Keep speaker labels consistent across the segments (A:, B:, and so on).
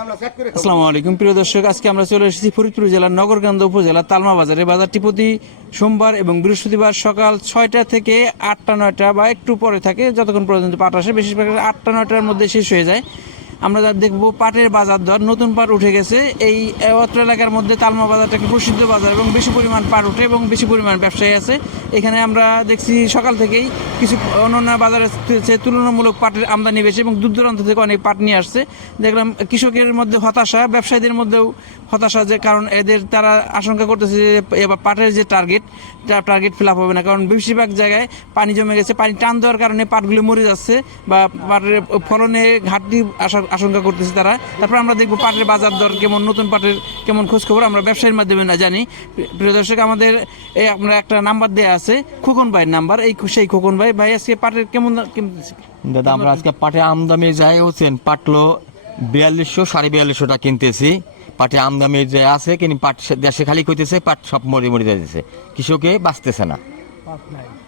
A: আসসালামু আলাইকুম, প্রিয় দর্শক, আজকে আমরা চলে এসেছি ফরিদপুর জেলার নগরকান্দা উপজেলা তালমা বাজারে। বাজারটি প্রতি সোমবার এবং বৃহস্পতিবার সকাল ছয়টা থেকে আটটা, নয়টা বা একটু পরে থাকে, যতক্ষণ পর্যন্ত পাট আসে, বেশিরভাগ আটটা, নয়টার মধ্যে শেষ হয়ে যায়। আমরা যা দেখব পাটের বাজার দর, নতুন পাট উঠে গেছে। এই অত্র এলাকার মধ্যে তালমা বাজারটা একটা প্রসিদ্ধ বাজার এবং বেশি পরিমাণ পাট উঠে এবং বেশি পরিমাণ ব্যবসায়ী আছে। এখানে আমরা দেখছি সকাল থেকেই কিছু অন্যান্য বাজারে সে তুলনামূলক পাটের আমদানি বেশি এবং দূর দূরান্ত থেকে অনেক পাট নিয়ে আসছে। দেখলাম কৃষকের মধ্যে হতাশা, ব্যবসায়ীদের মধ্যেও হতাশা যে, কারণ এদের তারা আশঙ্কা করতেছে যে, এবার পাটের যে টার্গেট টার্গেট ফিল আপ হবে না। কারণ বেশিরভাগ জায়গায় পানি জমে গেছে, পানি টান দেওয়ার কারণে পাটগুলো মরে যাচ্ছে বা পাটের ফলনে ঘাটতি আশা- আশঙ্কা করতেছে তারা। তারপর আমরা দেখব পাটের বাজার দর কেমন, নতুন পাটের কেমন খোঁজ খবর আমরা ব্যবসায়ীর মাধ্যমে না জানি। প্রিয় দর্শক, আমাদের আমরা একটা নাম্বার দেওয়া আছে, খোকন ভাইয়ের নাম্বার। এই সেই খোকন ভাই ভাই আজকে পাটের কেমন
B: দাদা, আমরা আজকে পাটে আমদামি যাই হচ্ছেন পাটলো বিয়াল্লিশশো সাড়ে বিয়াল্লিশশো টাকা কিনতেছি। পাটে আমদামি যে আছে কিন্তু পাট দেশে খালি করতেছে পাট সব মরে মরে যাচ্ছে কৃষকে বাঁচতেছে না।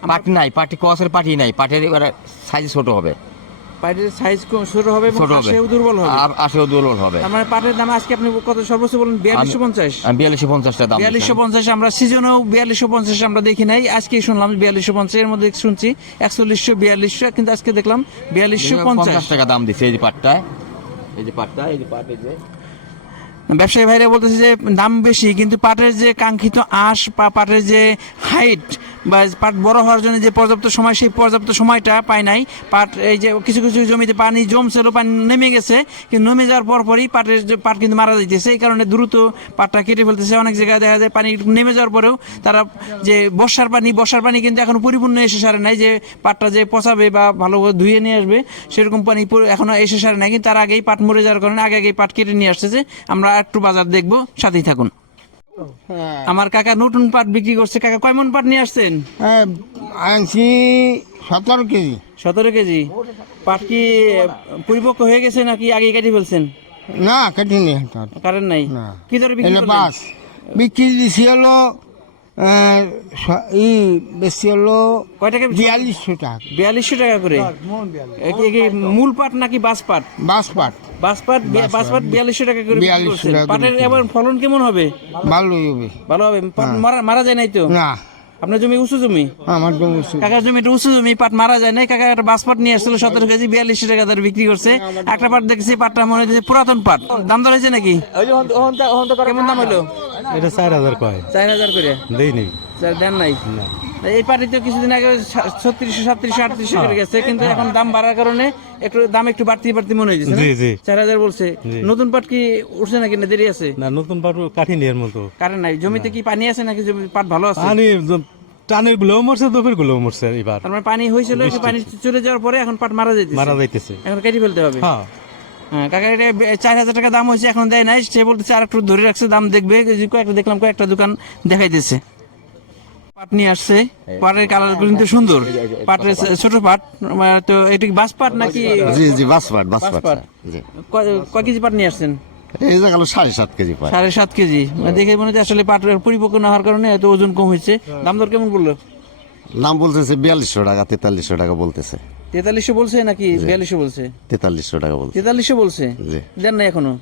B: পাট নাই। পাটি কসের পাটি নাই। পাটের এবার সাইজ ছোট হবে।
A: পাটের সাইজ ছোট হবে
B: ছোট হবে।
A: দুর্বল হবে।
B: আর আসেও দুর্বল হবে।
A: মানে পাটের দাম আজকে আপনি কত সর্বোচ্চ বলেন বিয়াল্লিশশো পঞ্চাশ।
B: বিয়াল্লিশশো পঞ্চাশটা দাম
A: বিয়াল্লিশশো পঞ্চাশ আমরা সিজনেও বিয়াল্লিশশো পঞ্চাশ আমরা দেখি নাই। আজকে শুনলাম বিয়াল্লিশশো পঞ্চাশ এর মধ্যে শুনছি একচল্লিশশো বিয়াল্লিশশো কিন্তু আজকে দেখলাম বিয়াল্লিশশো পঞ্চাশ।
B: টাকা দাম দিচ্ছে এই যে পাটটা
A: ব্যবসায়ী ভাইরা বলতেছে যে দাম বেশি, কিন্তু পাটের যে কাঙ্ক্ষিত আঁশ বা পাটের যে হাইট বা পাট বড় হওয়ার জন্য যে পর্যাপ্ত সময়, সেই পর্যাপ্ত সময়টা পায় নাই। পাট, এই যে কিছু কিছু জমিতে পানি জমছিল পানি নেমে গেছে, কিন্তু নেমে যাওয়ার পর পরই পাটের যে পাট কিন্তু মারা যাইতেছে। এই কারণে দ্রুত পাটটা কেটে ফেলতেছে। অনেক জায়গায় দেখা যায় পানি নেমে যাওয়ার পরেও তারা যে বর্ষার পানি বর্ষার পানি কিন্তু এখন পরিপূর্ণ এসে সারে নাই। যে পাটটা যে পচাবে বা ভালো ধুয়ে নিয়ে আসবে, সেরকম পানি পুরো এখনও এসে সারে নাই। কিন্তু তার আগেই পাট মরে যাওয়ার কারণে আগে আগেই পাট কেটে নিয়ে আসতেছে। আমরা একটু বাজার দেখব। সাথেই থাকুন। আমার কাকা নতুন পাট বিক্রি করছে। কাকা কয় মন পাট নিয়ে আসছেন?
C: হ্যাঁ, আনছি সতেরো কেজি।
A: সতেরো কেজি। পাট কি পরিপক্ক হয়ে গেছে নাকি আগে কেটে ফেলছেন?
C: না কাটিনি।
A: কারেন্ট নাই। কি দরে বিক্রি
C: বিক্রি দিছি হলো ই বেশি হলো
A: কয় টাকা
C: বিয়াল্লিশশো টাকা।
A: বিয়াল্লিশশো টাকা করে? এ কি- এ কি মূল পাট নাকি বাস পাট
C: বাস পাট
A: বাস পাট বাস পাট বিয়াল্লিশশো টাকা করে বিক্রি
C: 42
A: করছেন।
C: টাকা
A: পাটের এবার ফলন কেমন হবে?
C: ভালোই হবে।
A: ভালো হবে। মারা মারা যায় নাই তো?
C: না।
A: আপনার জমি উঁচু জমি?
C: আমার জন্য উচিত।
A: কাকার জমি উঁচু জমি পাট মারা যায় নাই। কাকা একটা বাস পাট নিয়ে আসছিল সতেরো কেজি বিয়াল্লিশশো টাকা দরে বিক্রি করছে। একটা পাট দেখছি পাটটা মনে হচ্ছে পুরাতন পাট। দাম দর হয়েছে নাকি? কেমন দাম হলো?
D: এটা চার হাজার কয়?
A: চার হাজার করে?
D: দেই নেই
A: চার দেন নাই। এই কিছুদিন আগে ছত্রিশশো সাতত্রিশশো আটত্রিশশো করে গেছে কিন্তু এখন দাম বাড়ার কারণে একটু দাম একটু বাড়তি বাড়তি মনে হয়েছে
D: জি, জি।
A: চার হাজার বলছে। নতুন পাট কি উঠছে নাকি না দেরি আছে?
D: না নতুন পাট কাঠিনি এর মতো।
A: কারেন্ট নাই। জমিতে কি পানি আছে নাকি? জমি পাট ভালো আছে?
D: পানি টানের গুলোও মরছে দফের গুলোও মরছে এবার।
A: তার মানে পানি হয়েছিল পানি চলে যাওয়ার পরে এখন পাট মারা যাইতেছে?
D: মারা যাইতেছে।
A: এখন কেটে ফেলতে হবে?
D: হ্যাঁ
A: হ্যাঁ। কাকা এটা চার হাজার টাকা দাম হয়েছে এখন দেয় নাই। সে বলতেছে আর একটু ধরে রাখছে দাম দেখবে। যে কয়েকটা দেখলাম কয়েকটা দোকান দেখাইতেছে পাট নিয়ে আসছে। পাটের কালার কিন্তু সুন্দর। পাটের ছোট পাট তো এটা কি বাস পাট নাকি
E: জি জি বাসপাট বাসপাট
A: বাঁশপাট।
E: জি।
A: কয়- কেজি পাট নিয়ে আসছেন?
E: এই যে গেল সাড়ে সাত কেজি পায়
A: সাড়ে সাত কেজি। মানে দেখে মনে হচ্ছে আসলে পাট পরিপক্ক না হওয়ার কারণে এত ওজন কম হয়েছে। দাম দর কেমন বলল?
E: নাম বলতেছে বিয়াল্লিশশো টাকা তেতাল্লিশশো টাকা বলতেছে।
A: তেতাল্লিশশো বলছে নাকি বিয়াল্লিশশো বলছে?
E: তেতাল্লিশশো টাকা বলছে।
A: তেতাল্লিশশো বলছে? দেন না এখনও?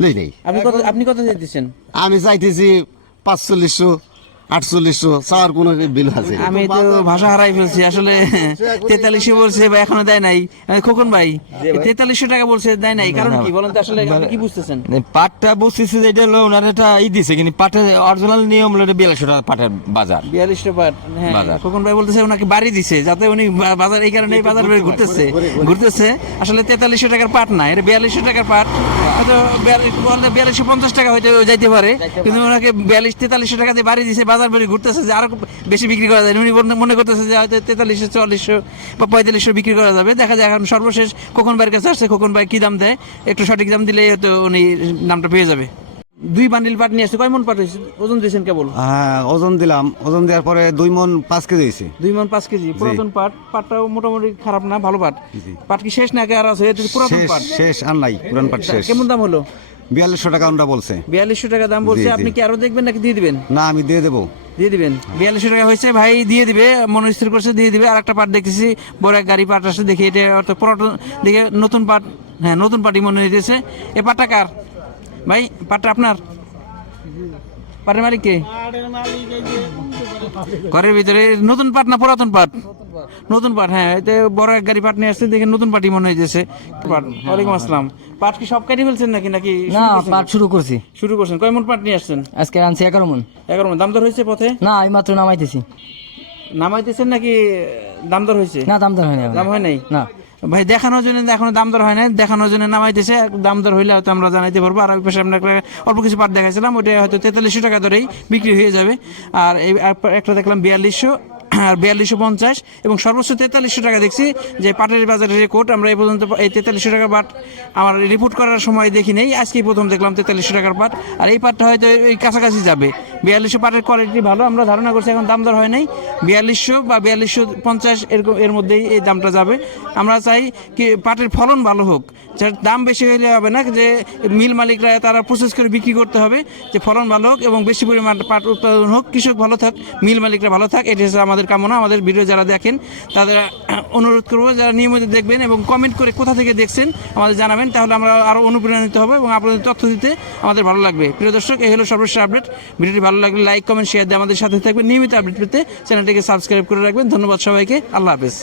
E: নেই নেই।
A: আপনি কত আপনি কত চাইতেছেন?
E: আমি চাইতেছি পাঁচচল্লিশশো। আটচল্লিশশো চাওয়ার কোনো বিল আছে?
A: আমি তো ভাষা হারাই ফেলছি আসলে তেতাল্লিশশো বলছে বা এখনও দেয় নাই। খোকন ভাই তেতাল্লিশশো টাকা বলছে দেয় নাই কারণ কি বলেন তো আসলে আপনি কি বুঝতেছেন?
B: পাটটা বুঝতেছে যে এটা হলো ওনার এটা ই দিছে কিন্তু পাটের অরিজিনাল নিয়ম হলো এটা বিয়াল্লিশশো টাকা পাটের বাজার।
A: বিয়াল্লিশটা পাট হ্যাঁ
B: বাজার।
A: খোকন ভাই বলতেছে ওনাকে বাড়ি দিছে যাতে উনি বাজার এই কারণে এই বাজার ঘুরতেছে। ঘুরতেছে আসলে তেতাল্লিশশো টাকার পাট না এটা বিয়াল্লিশশো টাকার পাট। হয়তো বিয়াল্লিশশো পঞ্চাশ টাকা হয়তো যাইতে পারে কিন্তু ওনাকে বিয়াল্লিশ তেতাল্লিশশো টাকা দিয়ে বাড়ি দিছে বাজার বের ঘুরতেছে যে আরও বেশি বিক্রি করা যায়। উনি মনে- করতেছে যে হয়তো তেতাল্লিশশো, চল্লিশশো বা পঁয়তাল্লিশশো বিক্রি করা যাবে। দেখা যায় এখন সর্বশেষ খোকন ভাইয়ের কাছে আসছে খোকন ভাই কি দাম দেয়? একটু সঠিক দাম দিলে হয়তো উনি নামটা পেয়ে যাবে। দুই বান্ডিল পাট নিয়ে আসছে। কয় মন পাট হয়েছে? ওজন দিয়েছেন কেবল?
F: হ্যাঁ ওজন দিলাম। ওজন দেওয়ার পরে দুই মন পাঁচ কেজি হয়েছে।
A: দুই মন পাঁচ কেজি। পুরাতন পাট। পাটটাও মোটামুটি খারাপ না ভালো পাট। পাট কি শেষ নাকি আর আছে? পুরাতন পাট।
F: শেষ আর নাই পুরান পাট শেষ।
A: কেমন দাম হলো?
F: বিয়াল্লিশশো টাকা আমরা বলছে।
A: বিয়াল্লিশশো টাকা দাম বলছে। আপনি কি আরও দেখবেন নাকি দিয়ে দিবেন?
F: না আমি দিয়ে দেবো।
A: দিয়ে দিবেন। বিয়াল্লিশশো টাকা হয়েছে ভাই দিয়ে দিবে। মনে স্থির করছে দিয়ে দিবে। আর একটা পাট দেখতেছি। বড় এক গাড়ি পাট আসছে দেখি এটা অর্থাৎ পুরাতন দেখে নতুন পাট হ্যাঁ নতুন পাটি মনে হইতেছে। এ পাটটা কার? ভাই পাটটা আপনার? পাটের মালিক কে? ঘরের ভিতরে নতুন পাট না পুরাতন পাট? নতুন পাট হ্যাঁ এতে বড় এক গাড়ি পাট নিয়ে আসছে দেখে নতুন পাটই মনে হইতেছে। পাট ওয়ালাইকুম আসসালাম। পাট কি সব কাটি ফেলছেন নাকি নাকি
G: না পাট শুরু করছি।
A: শুরু করছেন। কয় মন পাট নিয়ে আসছেন?
G: আজকে আনছি এগারো মন।
A: এগারো মন। দাম দর হয়েছে পথে?
G: না আমি মাত্র নামাইতেছি।
A: নামাইতেছেন নাকি দাম দর হয়েছে?
G: না দাম দর হয়নি।
A: দাম হয় নাই?
G: না।
A: ভাই, দেখানোর জন্য এখনও দাম দর হয় না দেখানোর জন্য নামাইতেছে। দাম দর হইলে হয়তো আমরা জানাইতে পারব। আর পাশে আমরা অল্প কিছু পাট দেখাইছিলাম। ওইটা হয়তো তেতাল্লিশশো টাকা ধরেই বিক্রি হয়ে যাবে। আর এই একটা দেখলাম বিয়াল্লিশশো। আর বিয়াল্লিশশো পঞ্চাশ এবং সর্বোচ্চ তেতাল্লিশশো টাকা দেখছি যে পাটের বাজারের রেকর্ড আমরা এই পর্যন্ত এই তেতাল্লিশশো টাকার পাট আমার রিপোর্ট করার সময় দেখি নেই, আজকেই প্রথম দেখলাম তেতাল্লিশশো টাকার পাট। আর এই পাটটা হয়তো এই কাছাকাছি যাবে। বিয়াল্লিশশো পাটের কোয়ালিটি ভালো, আমরা ধারণা করছি এখন দাম দর হয় নাই। বিয়াল্লিশশো বা বিয়াল্লিশশো পঞ্চাশ এরকম এর মধ্যেই এই দামটা যাবে। আমরা চাই কি পাটের ফলন ভালো হোক। দাম বেশি হলে হবে না যে মিল মালিকরা তারা প্রসেস করে বিক্রি করতে হবে যে ফলন ভালো হোক এবং বেশি পরিমাণ পাট উৎপাদন হোক, কৃষক ভালো থাক, মিল মালিকরা ভালো থাক এটি হচ্ছে আমাদের কামনা। আমাদের ভিডিও যারা দেখেন, তাদের অনুরোধ করব, যারা নিয়মিত দেখবেন এবং কমেন্ট করে কোথা থেকে দেখছেন আমাদের জানাবেন, তাহলে আমরা আরও অনুপ্রেরণিত হবে এবং আপনাদের তথ্য দিতে আমাদের ভালো লাগবে। প্রিয় দর্শক, এই হলো সর্বশেষ আপডেট ভিডিওটি ভালো লাগলে লাইক কমেন্ট শেয়ার দিয়ে আমাদের সাথে থাকবেন। নিয়মিত আপডেট পেতে চ্যানেলটিকে সাবস্ক্রাইব করে রাখবেন। ধন্যবাদ সবাইকে। আল্লাহ হাফেজ।